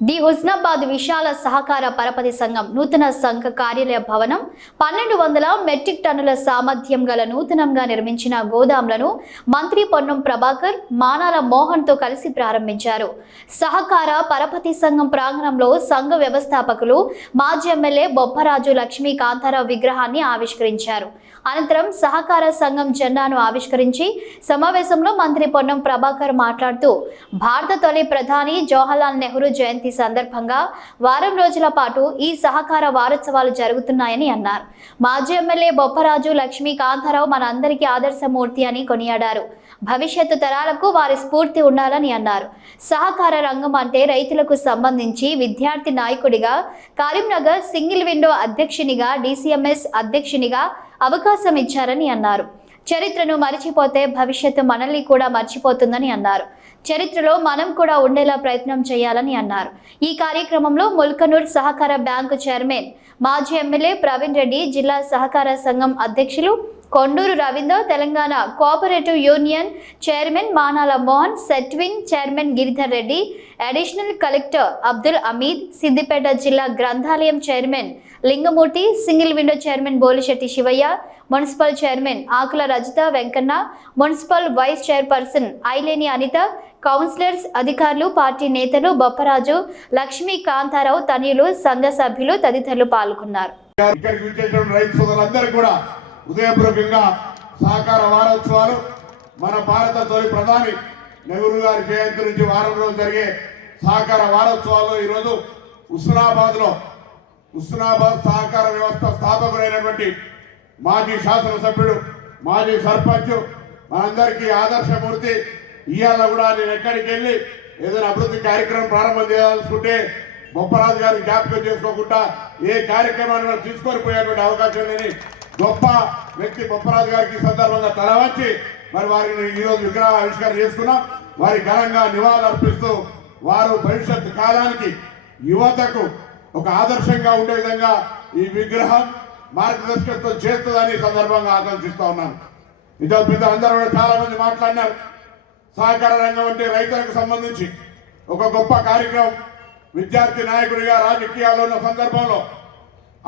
The Husnabad విశాల సహకార పరపతి సంఘం నూతన సంఘ కార్యాలయ భవనం 1200 మెట్రిక్ టన్నుల సామర్థ్యం గల నూతనంగా నిర్మించిన గోదాంలను మంత్రి పొన్నం ప్రభాకర్ మానాల మోహన్ తో కలిసి ప్రారంభించారు. సహకార పరపతి సంఘం ప్రాంగణంలో సంఘ వ్యవస్థాపకులు మాజీ ఎమ్మెల్యే బొప్పరాజు లక్ష్మీ కాంతారావు విగ్రహాన్ని ఆవిష్కరించారు. అనంతరం సహకార సంఘం జెండాను ఆవిష్కరించి సమావేశంలో మంత్రి పొన్నం ప్రభాకర్ మాట్లాడుతూ భారత తొలి ప్రధాని జవహర్లాల్ నెహ్రూ జయంతి సందర్భంగా వారం రోజుల పాటు ఈ సహకార వారోత్సవాలు జరుగుతున్నాయని అన్నారు. మాజీ ఎమ్మెల్యే బొప్పరాజు లక్ష్మీ కాంతారావు మన అందరికీ ఆదర్శమూర్తి అని కొనియాడారు. భవిష్యత్తు తరాలకు వారి స్ఫూర్తి ఉండాలని అన్నారు. సహకార రంగం అంటే రైతులకు సంబంధించి విద్యార్థి నాయకుడిగా, కరీంనగర్ సింగిల్ విండో అధ్యక్షునిగా, డిసిఎంఎస్ అధ్యక్షునిగా అవకాశం ఇచ్చారని అన్నారు. చరిత్రను మర్చిపోతే భవిష్యత్తు మనల్ని కూడా మర్చిపోతుందని అన్నారు. చరిత్రలో మనం కూడా ఉండేలా ప్రయత్నం చేయాలని అన్నారు. ఈ కార్యక్రమంలో ముల్కనూర్ సహకార బ్యాంకు చైర్మన్ మాజీ ఎమ్మెల్యే ప్రవీణ్ రెడ్డి, జిల్లా సహకార సంఘం అధ్యక్షులు Konduru Ravinder, Telangana cooperative union chairman Manala Mohan, Setwin chairman Giridhar Reddy, additional collector Abdul Hameed, Siddipet జిల్లా గ్రంథాలయం chairman Lingamurthy, single window chairman Bolisetti Shivaiah, municipal chairman Akula Rajitha Venkanna, municipal vice chairperson Aileni Anitha, councillors, అధికారులు, పార్టీ నేతలు, బొప్పరాజు లక్ష్మీ కాంతారావు తనయులు, సంఘ సభ్యులు తదితరులు పాల్గొన్నారు. ఉదయపూర్వకంగా సహకార వారోత్సవాలు మన భారత తొలి ప్రధాని నెహ్రూ గారి జయంతి నుంచి వారం రోజులు జరిగే సహకార వారోత్సవాల్లో ఈరోజు హుస్నాబాద్ సహకార వ్యవస్థ స్థాపకుడైనటువంటి మాజీ శాసనసభ్యుడు, మాజీ సర్పంచ్, మనందరికీ ఆదర్శమూర్తి. ఇవాళ కూడా నేను ఎక్కడికి వెళ్ళి ఏదైనా అభివృద్ధి కార్యక్రమం ప్రారంభం చేయాలనుకుంటే బొప్పరాజు గారిని జ్ఞాపకం చేసుకోకుండా ఏ కార్యక్రమాన్ని తీసుకొని పోయేటువంటి అవకాశం లేని గొప్ప వ్యక్తి బొప్పరాజు గారికి సందర్భంగా తల వంచి మరి వారిని ఈరోజు విగ్రహ ఆవిష్కరణ చేసుకున్నాం. వారి ఘనంగా నివాళులు అర్పిస్తూ వారు భవిష్యత్ కాలానికి యువతకు ఒక ఆదర్శంగా ఉండే విధంగా ఈ విగ్రహం మార్గదర్శకత్వం చేస్తుందని సందర్భంగా ఆకాంక్షిస్తా ఉన్నాను. ఇదో పెద్ద అందరూ కూడా చాలా మంది మాట్లాడినారు. సహకార రంగం అంటే రైతులకు సంబంధించి ఒక గొప్ప కార్యక్రమం. విద్యార్థి నాయకుడిగా రాజకీయాల్లో ఉన్న సందర్భంలో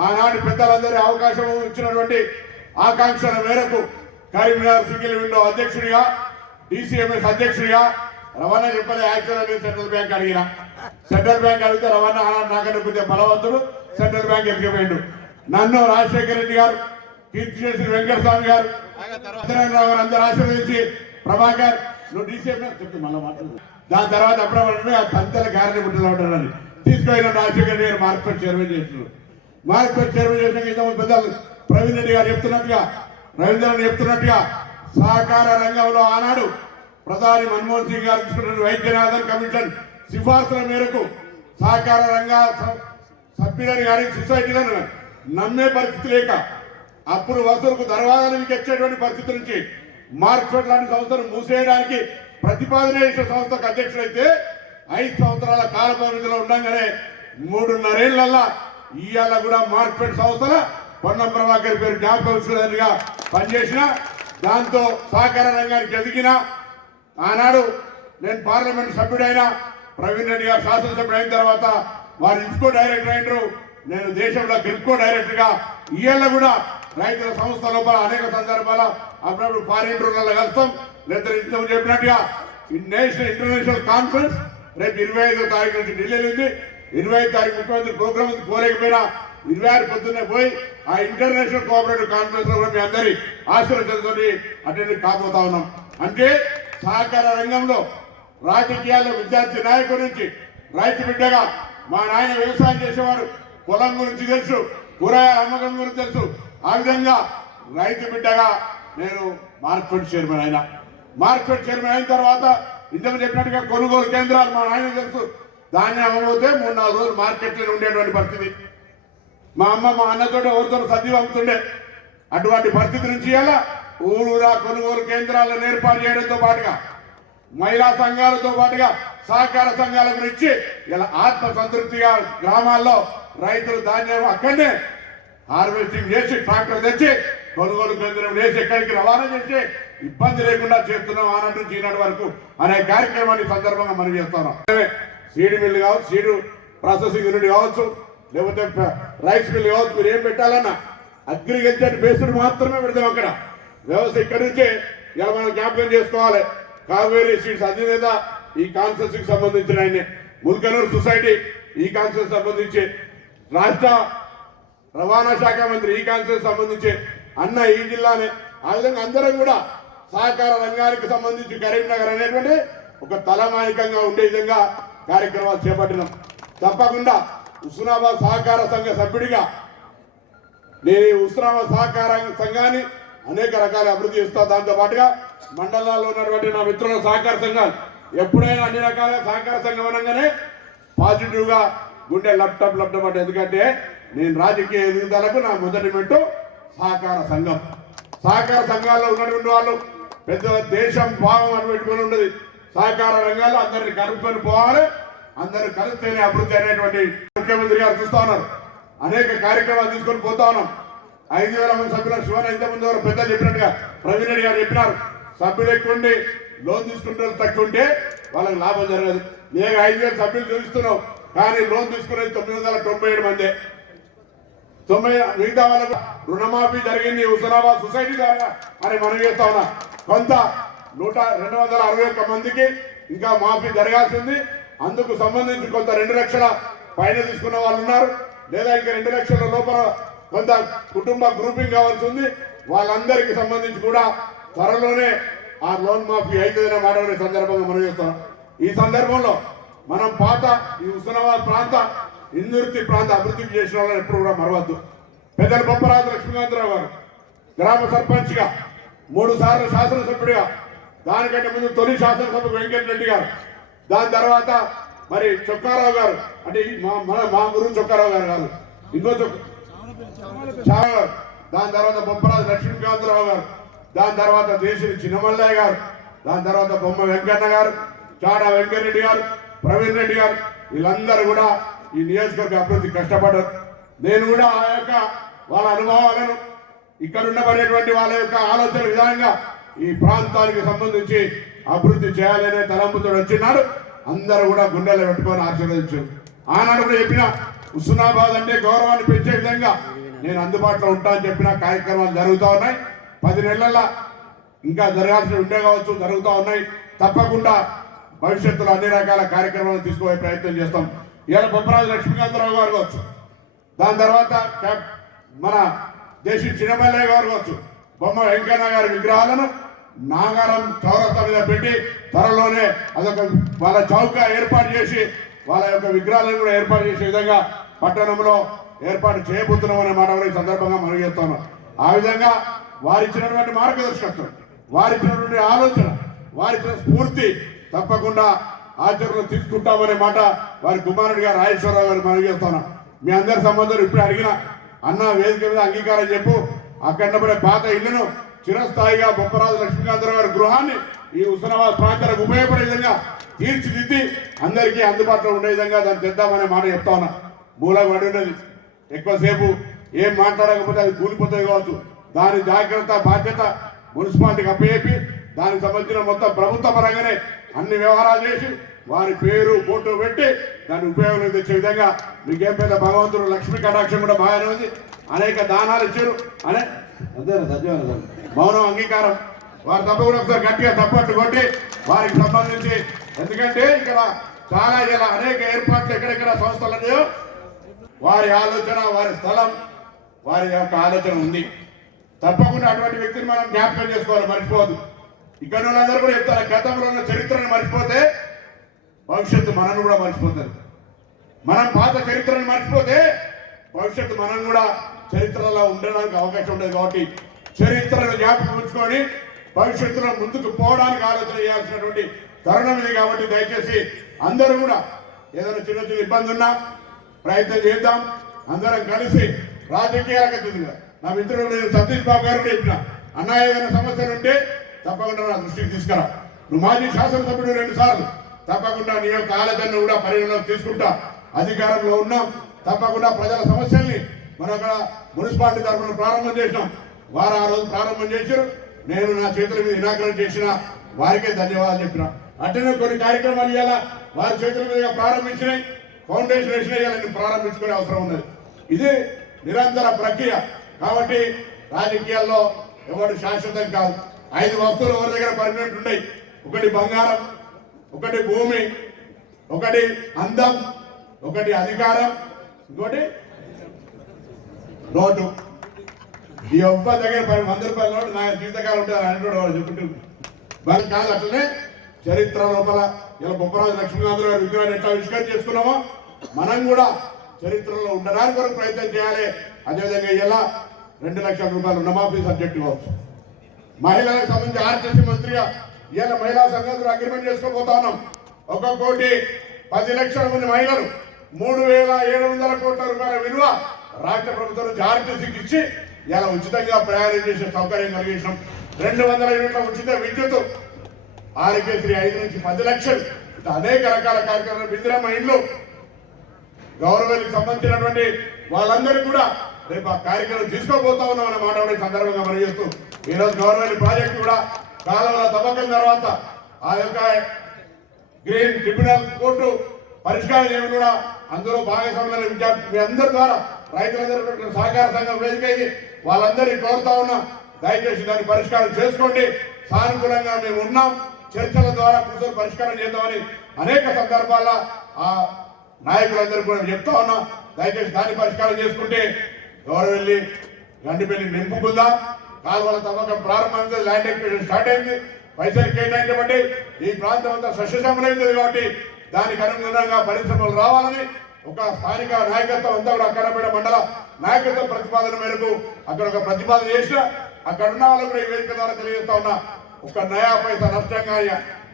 ఆనాటి పెద్దలందరి అవకాశం ఇచ్చినటువంటి ఆకాంక్షల మేరకు కరీంనగర్ సింగిల్ విండో అధ్యక్షుడిగా, డిసిఎంఎస్ అధ్యక్షుడిగా, రవాణా చెప్పలే యాక్చువల్ సెంట్రల్ బ్యాంక్ అడిగిన. సెంట్రల్ బ్యాంక్ అడిగితే రవాణా నాకంటే కొద్దిగా బలవంతుడు, సెంట్రల్ బ్యాంక్ ఎదిగిపోయిండు. నన్ను రాజశేఖర రెడ్డి గారు, కీర్తిశేషి వెంకటస్వామి గారు, అందరూ ఆశీర్వదించి ప్రభాకర్ నువ్వు డిసిఎంఎస్ చెప్తే మళ్ళీ మాట్లాడు. దాని తర్వాత అప్పుడప్పుడు ఆ తంతల గారిని బుట్టలో ఉంటాడని తీసుకుపోయిన రాజశేఖర రెడ్డి గారు మార్కెట్ చైర్మన్ చేస్తున్నారు. మార్కెట్ చైర్మన్ చేసిన పెద్దలు ప్రవీణ్ రెడ్డి గారు చెప్తున్నట్టుగా, రవీంద్రన్ చెప్తున్నట్టుగా సహకార రంగంలో ఆనాడు ప్రధాని మన్మోహన్ సింగ్ గారు తీసుకున్న వైద్యనాథన్ కమిషన్ సిఫార్సుల మేరకు సహకార రంగ సభ్యులని కానీ సొసైటీలను నమ్మే పరిస్థితి లేక అప్పుడు వసూలుకు దర్వాజాలు ఎక్కేటువంటి పరిస్థితి నుంచి మార్కెట్ లాంటి సంస్థను మూసేయడానికి ప్రతిపాదన చేసిన సంస్థకు అధ్యక్షుడైతే 5 సంవత్సరాల కాల పరిమితిలో ఉండగానే 3.5 ఏళ్లలో ఇవాళ కూడా మార్కెట్ సంస్థల పొన్నం ప్రభాకర్ పేరు జ్ఞాపకంగా పనిచేసిన, దాంతో సహకార రంగానికి ఎదిగిన. ఆనాడు నేను పార్లమెంట్ సభ్యుడైన, ప్రవీణ్ రెడ్డి గారు శాసనసభ్యుడు అయిన తర్వాత వారు ఇన్స్కో డైరెక్టర్ అయినరు. నేను దేశంలో గ్రిప్కో డైరెక్టర్గా ఇవాళ కూడా రైతుల సంస్థ లోపల అనేక సందర్భాల అప్పుడప్పుడు ఫారిన్ రూరల్ కలుస్తాం. లేదా ఇంత చెప్పినట్టుగా ఇంటర్నేషనల్ కాన్ఫరెన్స్ రేపు 25వ తారీఖు నుంచి ఢిల్లీలో ఉంది. 25వ తారీఖు ముఖ్యమంత్రి ప్రోగ్రామ్ పోలేకపోయినా 26 పొద్దున్నే పోయి ఆ ఇంటర్నేషనల్ కోఆపరేటివ్ కాన్ఫరెన్స్ లో కూడా మీ అందరి ఆశీర్వచనతో అటెండ్ కాబోతా ఉన్నాం. అంటే సహకార రంగంలో రాజకీయాల్లో విద్యార్థి నాయకుడి నుంచి రైతు బిడ్డగా మా నాయన వ్యవసాయం చేసేవాడు, పొలం గురించి తెలుసు, కూరగాయల అమ్మకం గురించి తెలుసు. ఆ విధంగా రైతు బిడ్డగా నేను మార్కెట్ చైర్మన్ అయినా. మార్కెట్ చైర్మన్ అయిన తర్వాత ఇంతకు చెప్పినట్టుగా కొనుగోలు కేంద్రాలు మా నాయన తెలుసు. దాన్ని అమ్మబోతే 3-4 రోజులు మార్కెట్లో ఉండేటువంటి పరిస్థితి. మా అమ్మ మా అన్నతో ఎవరితో సద్ది పంపుతుండే. అటువంటి పరిస్థితి నుంచి ఇలా ఊరూరా కొనుగోలు కేంద్రాలను ఏర్పాటు చేయడంతో పాటుగా మహిళా సంఘాలతో పాటుగా సహకార సంఘాల గురించి ఇలా ఆత్మ సంతృప్తిగా గ్రామాల్లో రైతులు ధాన్యం అక్కడనే హార్వెస్టింగ్ చేసి ట్రాక్టర్ తెచ్చి కొనుగోలు కేంద్రం వేసి ఎక్కడికి రవాణా చేసి ఇబ్బంది లేకుండా చేస్తున్నాం ఆనాటి నుంచి ఈనాటి వరకు అనే కార్యక్రమాన్ని సందర్భంగా మనం చేస్తున్నాం. సీడ్ మిల్లు కావచ్చు, సీడు ప్రాసెసింగ్ యూనిట్ కావచ్చు, లేకపోతే రైస్ మిల్ కావచ్చు, మీరు ఏం పెట్టాలన్నా అగ్రికల్చర్ బేస్డ్ మాత్రమే పెడతాం అక్కడ. వ్యవసాయ ఇక్కడి నుంచే ఇలా మనం జ్ఞాపకం చేసుకోవాలి. కావేరీ సీడ్స్ అధినేత ఈ కాన్సెన్స్కి సంబంధించిన ఆయనే, ముల్కనూరు సొసైటీ ఈ కాన్సెన్స్ సంబంధించి, రాష్ట్ర రవాణా శాఖ మంత్రి ఈ కాన్సెన్స్ సంబంధించి, అన్న ఈ జిల్లానే. ఆ విధంగా అందరం కూడా సహకార రంగానికి సంబంధించి కరీంనగర్ అనేటువంటి ఒక తలమానికంగా ఉండే విధంగా కార్యక్రమాలు చేపట్టినాం. తప్పకుండా హుస్నాబాద్ సహకార సంఘ సభ్యుడిగా నేను హుస్నాబాద్ సహకార సంఘాన్ని అనేక రకాల అభివృద్ధి చేస్తా. దాంతో పాటుగా మండలాల్లో ఉన్నటువంటి నా మిత్రుల సహకార సంఘాలు ఎప్పుడైనా అన్ని రకాల సహకార సంఘం అనగానే పాజిటివ్గా గుండె లప్టప్ అంటే, ఎందుకంటే నేను రాజకీయ ఎదుగుదలకు నా మొదటి మెట్టు సహకార సంఘం. సహకార సంఘాల్లో ఉన్నటువంటి వాళ్ళు పెద్ద దేశం భావం అని పెట్టుకొని ఉండదు. సహకార రంగాల్లో అందరిని కలుపుకొని పోవాలి, అందరూ కలిస్తేనే అభివృద్ధి అనేటువంటి ముఖ్యమంత్రి గారు చూస్తా ఉన్నారు. అనేక కార్యక్రమాలు తీసుకొని పోతా ఉన్నాం. 5,000 మంది సభ్యుల శివన ఇంతకుముందు ఎవరు పెద్ద చెప్పినట్టుగా ప్రవీణ్ రెడ్డి గారు చెప్పినారు, సభ్యులు ఎక్కువ ఉండి లోన్ తీసుకుంటే తక్కువ ఉంటే వాళ్ళకి లాభం జరగదు. నేను 5,000 సభ్యులు చూపిస్తున్నావు, కానీ లోన్ తీసుకునేది 997 మంది. మిగతా వాళ్ళకు రుణమాఫీ జరిగింది హుస్నాబాద్ సొసైటీ ద్వారా అని మనం చేస్తా ఉన్నా. కొంత 261 మందికి ఇంకా మాఫీ జరగాల్సింది. అందుకు సంబంధించి కొంత 2 లక్షల పైన తీసుకున్న వాళ్ళు ఉన్నారు, లేదా ఇంకా 2 లక్షల లోపల కొంత కుటుంబ గ్రూపింగ్ కావాల్సి ఉంది. వాళ్ళందరికీ సంబంధించి కూడా త్వరలోనే ఆ లోన్ మాఫీ అవుతుందనే మాట్లాడే సందర్భంగా మనం చేస్తాం. ఈ సందర్భంలో మనం పాత ఈ హుస్నాబాద్ ప్రాంత ఇందుర్తి ప్రాంత అభివృద్ధికి చేసిన వాళ్ళని ఎప్పుడు కూడా మరవద్దు. పెద్దలు బొప్పరాజు లక్ష్మీకాంతరావు గారు గ్రామ సర్పంచ్గా 3 సార్లు శాసనసభ్యుడిగా, దానికంటే ముందు తొలి శాసనసభకు వెంకటరెడ్డి గారు, దాని తర్వాత మరి చొక్కారావు గారు, అంటే మా గురువు చొక్కారావు గారు కాదు, ఇంకో చాలా గారు, దాని తర్వాత బొప్పరాజు లక్ష్మీకాంతరావు గారు, దాని తర్వాత దేశిని చిన్నమల్లయ్య గారు, దాని తర్వాత బొమ్మ వెంకన్న గారు, చాడా వెంకటరెడ్డి గారు, ప్రవీణ్ రెడ్డి గారు, వీళ్ళందరూ కూడా ఈ నియోజకవర్గ అభివృద్ధి కష్టపడ్డారు. నేను కూడా ఆ యొక్క వాళ్ళ అనుభవాలను, ఇక్కడ ఉండబడేటువంటి వాళ్ళ యొక్క ఆలోచన విధానంగా ఈ ప్రాంతానికి సంబంధించి అభివృద్ధి చేయాలనే తలంపుతో వచ్చినాడు. అందరూ కూడా గుండెలు పెట్టుకొని ఆశీర్వదించారు. ఆనాడు కూడా చెప్పిన హుస్నాబాద్ అంటే గౌరవాన్ని పెంచే విధంగా నేను అందుబాటులో ఉంటానని చెప్పిన కార్యక్రమాలు జరుగుతూ ఉన్నాయి. 10 నెలల ఇంకా జరగాల్సి ఉండే కావచ్చు, జరుగుతూ ఉన్నాయి. తప్పకుండా భవిష్యత్తులో అన్ని రకాల కార్యక్రమాలు తీసుకుపోయే ప్రయత్నం చేస్తాం. ఇవాళ బొప్పరాజు లక్ష్మీకాంతరావు గారు కావచ్చు, దాని తర్వాత మన దేశీ చిన్నమల్లయ్య గారు కావచ్చు, బొమ్మ వెంకన్న గారి విగ్రహాలను నాగారం చౌరస్తా మీద పెట్టి త్వరలోనే అదొక వాళ్ళ చౌకగా ఏర్పాటు చేసి వాళ్ళ యొక్క విగ్రహాలను కూడా ఏర్పాటు చేసే విధంగా పట్టణంలో ఏర్పాటు చేయబోతున్నాం అనే మాట కూడా ఈ సందర్భంగా మనం చేస్తున్నాం. ఆ విధంగా వారిచ్చినటువంటి మార్గదర్శకత్వం, వారిచ్చినటువంటి ఆలోచన, వారిచ్చిన స్ఫూర్తి తప్పకుండా ఆచరణలో తీసుకుంటామనే మాట వారి కుమారుడు గారు రాజేశ్వరరావు గారు మనం చేస్తున్నాం. మీ అందరి సంబంధాలు ఇప్పుడు అడిగిన అన్న వేదిక మీద అంగీకారం చెప్పు, అక్కడ పడే పాత ఇళ్లను చిరస్థాయిగా బొప్పరాజు లక్ష్మీకాంతరావు గారి గృహాన్ని ఈ హుస్నాబాద్ ప్రాంతాలకు ఉపయోగపడే విధంగా తీర్చిదిద్ది అందరికీ అందుబాటులో ఉండే విధంగా దాన్ని తెద్దామనే మాట చెప్తా ఉన్నా. మూలకు పడి ఉన్నది, ఎక్కువసేపు ఏం మాట్లాడకపోతే అది కూలిపోతుంది కావచ్చు. దాని జాగ్రత్త బాధ్యత మున్సిపాలిటీకి అప్పచెప్పి దానికి సంబంధించిన మొత్తం ప్రభుత్వ పరంగానే అన్ని వ్యవహారాలు చేసి వారి పేరు ఫోటో పెట్టి దాన్ని ఉపయోగంలోకి తెచ్చే విధంగా మీకేం పెద్ద భగవంతుడు లక్ష్మీ కటాక్షం కూడా బాగానే ఉంది. అనేక దానాలు ఇచ్చారు అనే మౌనం అంగీకారం. వారి తప్ప కూడా ఒకసారి గట్టిగా తప్పట్టు కొట్టి వారికి సంబంధించి, ఎందుకంటే ఇక్కడ చాలా ఇలా అనేక ఏర్పాట్లు ఎక్కడెక్కడ సంస్థలు ఉన్నాయో వారి ఆలోచన, వారి స్థలం, వారి యొక్క ఆలోచన ఉంది. తప్పకుండా అటువంటి వ్యక్తిని మనం జ్ఞాపకం చేసుకోవాలి, మర్చిపోవద్దు. ఇక్కడ వాళ్ళందరూ కూడా చెప్తారు, గతంలో ఉన్న చరిత్రను మర్చిపోతే భవిష్యత్తు మనల్ని కూడా మర్చిపోతారు. మనం పాత చరిత్రను మర్చిపోతే భవిష్యత్తు మనం కూడా చరిత్రలో ఉండడానికి అవకాశం ఉండదు. కాబట్టి చరిత్రను జ్ఞాపకం ఉంచుకొని భవిష్యత్తులో ముందుకు పోవడానికి ఆలోచన చేయాల్సినటువంటి తరుణం ఇది. కాబట్టి దయచేసి అందరూ కూడా ఏదైనా చిన్న చిన్న ఇబ్బంది ఉన్నా ప్రయత్నం చేద్దాం. అందరం కలిసి రాజకీయాలకు అతీతంగా నా మిత్రుడు నేను సతీష్ బాబు గారు చెప్పిన అన్న, ఏదైనా సమస్యలు ఉంటే తప్పకుండా నా దృష్టికి తీసుకురా. నువ్వు మాజీ శాసనసభ్యుడు 2 సార్లు, తప్పకుండా నీ యొక్క ఆలోచన కూడా పరిగణలోకి తీసుకుంటా. అధికారంలో ఉన్నాం, తప్పకుండా ప్రజల సమస్యల్ని మనం అక్కడ మున్సిపాలిటీ తరఫున ప్రారంభం చేసినాం. వారు ఆ రోజు ప్రారంభం చేశారు, నేను నా చేతుల మీద ఇనాగ్రేట్ చేసిన వారికే ధన్యవాదాలు చెప్పిన. అట్లనే కొన్ని కార్యక్రమాలు ఇవాళ వారి చేతుల మీదుగా ప్రారంభించినాయి. ఫౌండేషన్ వేసినా ప్రారంభించుకునే అవసరం ఉన్నది. ఇది నిరంతర ప్రక్రియ. కాబట్టి రాజకీయాల్లో ఎవరు శాశ్వతం కాదు. 5 వస్తువులు ఎవరి దగ్గర పర్మనెంట్ ఉన్నాయి. ఒకటి బంగారం, ఒకటి భూమి, ఒకటి అందం, ఒకటి అధికారం, ఇంకోటి నోటు. ఈ ఒక్క దగ్గర 100 రూపాయల నోటు నా జీవితకాలం ఉంటుంది అని చెప్పుకుంటూ కాదు. అట్లనే చరిత్ర లోపల ఇలా బొప్పరాజు లక్ష్మీనాథరావు గారి విగ్రహాన్ని ఎట్లా ఆవిష్కరణ చేసుకున్నామో మనం కూడా చరిత్రలో ఉండడానికి కొరకు ప్రయత్నం చేయాలి. అదేవిధంగా ఇలా 2 లక్షల రూపాయలు రుణమాఫీ సబ్జెక్టు కావచ్చు. మహిళలకు సంబంధించి ఆర్టీసీ మంత్రిగా ఇలా మహిళా సంఘంతో అగ్రిమెంట్ చేసుకోబోతా ఉన్నాం. 1,10,00,000 మంది మహిళలు 3,700 కోట్ల రూపాయల విలువ రాష్ట్ర ప్రభుత్వం నుంచి ఆర్టీసీకి ఇచ్చి ఇలా ఉచితంగా ప్రయాణం చేసే సౌకర్యం కలిగించాం. 200 యూనిట్ల ఉచిత విద్యుత్, ఆరోగ్యశ్రీ 5 నుంచి 10 లక్షలు, ఇట్లా అనేక రకాల కార్యక్రమాలు. ఇందిరమ్మ ఇండ్లు గౌరవానికి సంబంధించినటువంటి వాళ్ళందరికీ కూడా రేపు ఆ కార్యక్రమం తీసుకోబోతా ఉన్నాం అన్న మాట సందర్భంగా మనం చేస్తూ ఈరోజు గౌరవాన్ని ప్రాజెక్టు కూడా కాలువల తవ్వకం తర్వాత ఆ యొక్క గ్రీన్ ట్రిబ్యునల్ కోర్టు పరిష్కారం చేయడం కూడా అందులో భాగస్వామ్యాల విజ్ఞప్తి మీ అందరి ద్వారా రైతులందరూ సహకార సంఘం వేదికకి వాళ్ళందరినీ కోరుతా ఉన్నాం. దయచేసి దాన్ని పరిష్కారం చేసుకోండి. సానుకూలంగా మేము ఉన్నాం. చర్చల ద్వారా కూర్చొని పరిష్కారం చేద్దామని అనేక సందర్భాల్లో ఆ నాయకులందరూ కూడా చెప్తా ఉన్నాం. దయచేసి దాన్ని పరిష్కారం చేసుకుంటే గౌరవెల్లి గండిపల్లి నింపుకుందాం. కాలువల తవ్వకం ప్రారంభమైంది, ల్యాండ్ ఎక్విజిషన్ స్టార్ట్ అయింది, పైసలు కేటాయించబట్టి ఈ ప్రాంతం అంతా సస్యశ్యామలైంది. కాబట్టి దానికి అనుగుణంగా పరిశ్రమలు రావాలని ఒక స్థానిక నాయకత్వం అంతా కూడా అక్కడపేట మండల నాయకత్వ ప్రతిపాదన మేరకు అక్కడ ఒక ప్రతిపాదన చేసిన అక్కడ ఉన్న వాళ్ళు కూడా ఈ వేదిక ద్వారా తెలియజేస్తా ఉన్నా. ఒక నయా పైసా నష్టంగా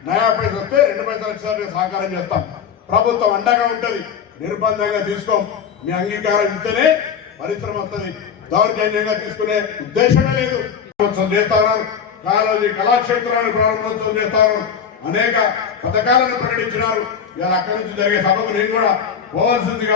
నయా పైసా వస్తే 2 పైసలు వచ్చేసరికి సహకారం చేస్తాం. ప్రభుత్వం అండగా ఉంటుంది. నిర్బంధంగా తీసుకోం. మీ అంగీకారం ఇస్తేనే పరిశ్రమ వస్తుంది. దౌర్జన్యంగా తీసుకునే ఉద్దేశమే లేదు. చేస్తా ఉన్నారు. కాలేజీ కళాక్షేత్రాన్ని ప్రారంభోత్సవం చేస్తా ఉన్నారు. అనేక పథకాలను ప్రకటించినారు. ఇలా అక్కడి నుంచి జరిగే సభకు నేను కూడా పోవాల్సిందిగా